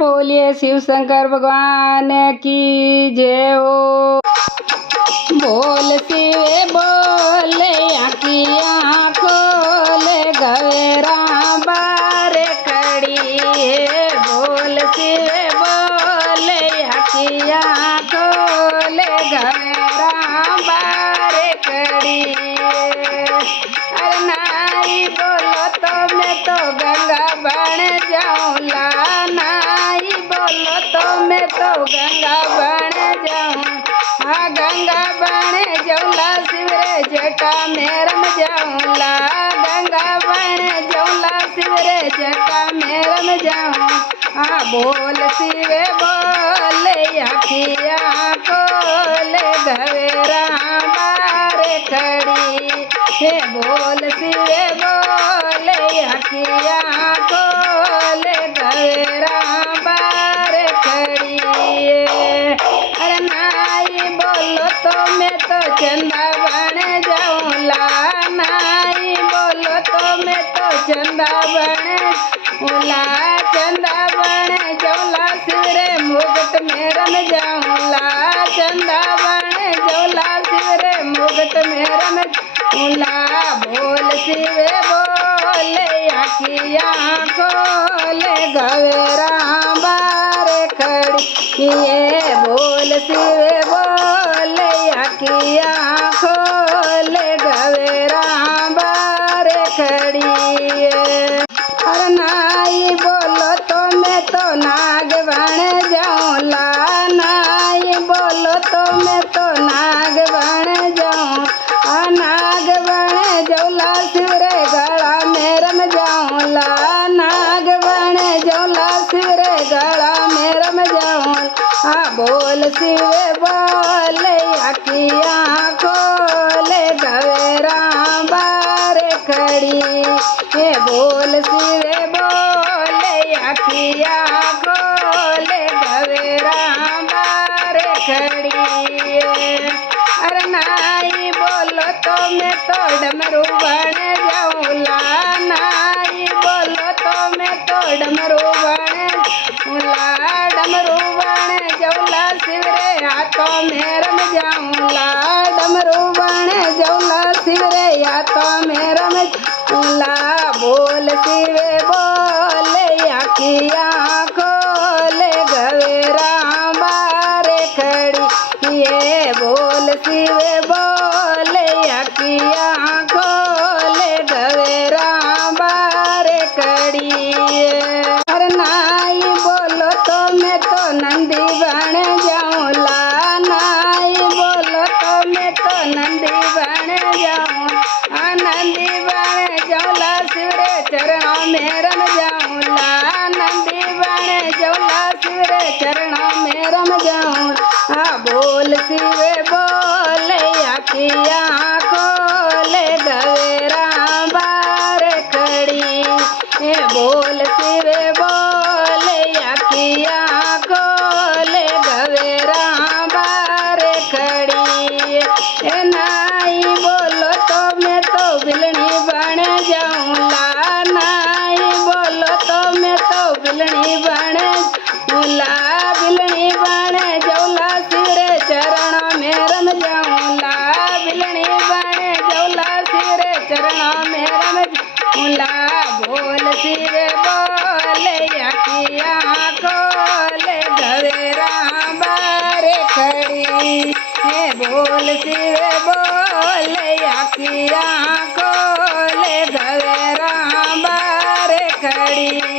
बोलिए शिव शंकर भगवान की जय हो। बोल शिवे बोल आँखियाँ खोल गवेरा बार खड़ी है। बोल शिवे बोल आँखियाँ खोल गवेरा बार खड़ी है। अरे नाई बोलो तो मैं तो गंगा बन जाऊँला, नाई बोलो तो मैं तो गंगा बन जाऊँ। हाँ गंगा बन जौला शिवरे जटा में रम जाऊँला, गंगा बन जौला शिवरे जटा में रम जाऊँ। हाँ बोल शिवे बोल आँखियाँ खोल गवेरा बार खड़ी है। बोल शिवे बोल आँखियाँ खोल गवेरा बार खड़ी है। अरे नाई बोलो तो मैं तो चंदा बन जाऊँला, नाई बोलो तो मैं तो चंदा बनूँला, चंदा बन जौला शिवरे मुगट में रम जाऊँला, चंदा बन जौला शिवरे मुगट में रम जाऊँला। बोल शिवे बोल आँखियाँ खोल गवेरा बार खड़ी ये। बोल शिवे बोल आँखियाँ खोल गवेरा बार खड़ी है। अरे नाई बोलो तो मैं तो नाग बन जाऊँला, नाई बोलो तो मैं तो नाग बन जाऊँ। नाग बन जौला शिवरे गला में रम जाऊँला, नाग बन जौला शिवरे गला में रम जाऊँ। बोल शिवे बोल आँखियाँ खोल गवेरा बार खड़ी है। बोल शिवे बोल आँखियाँ खोल गवेरा बार खड़ी है। अरे नाई बोलो तो मैं तो डमरू बन जाऊँला, नाई बोलो तो मैं तो डमरू बन जाऊँला, डमरू बन जौला शिवरे हाथों में रम जाऊँला, डमरू बन जौला शिवरे हाथों में रम जाऊँला। बोल शिवे बोल आँखियाँ खोल गवेरा बार खड़ी ये। बोल शिवे बोल आँखियाँ खोल गवेरा बार खड़ी है। अरे नाई बोलो तो मैं तो नंदी बन जाऊँला, नाई बोलो तो मैं तो नंदी बन जाऊँ। नंदी बन जौला शिवरे चरणों में रम जाऊँला, नंदी बन जौला शिवरे चरणों में रम जाऊँ। बोल शिवे बोल आँखियाँ खोल गवेरा बार खड़ी है। बोल शिवे बोल आँखियाँ खोल गवेरा बार खड़ी है। नाई बोलो तो मैं तो बिलनी बन जाऊँला, नाई बोलो तो मैं तो बिलनी बन जाऊँला, बिलनी बन जौला शिवरे चरणों में रम जाऊँला, बिलनी बन जौला शिवरे चरणों में रम जाऊँला। बोल शिवे बोल आँखियाँ खोल गवेरा बार खड़ी है। बोल शिवे बोल आँखियाँ खोल गवेरा बार खड़ी।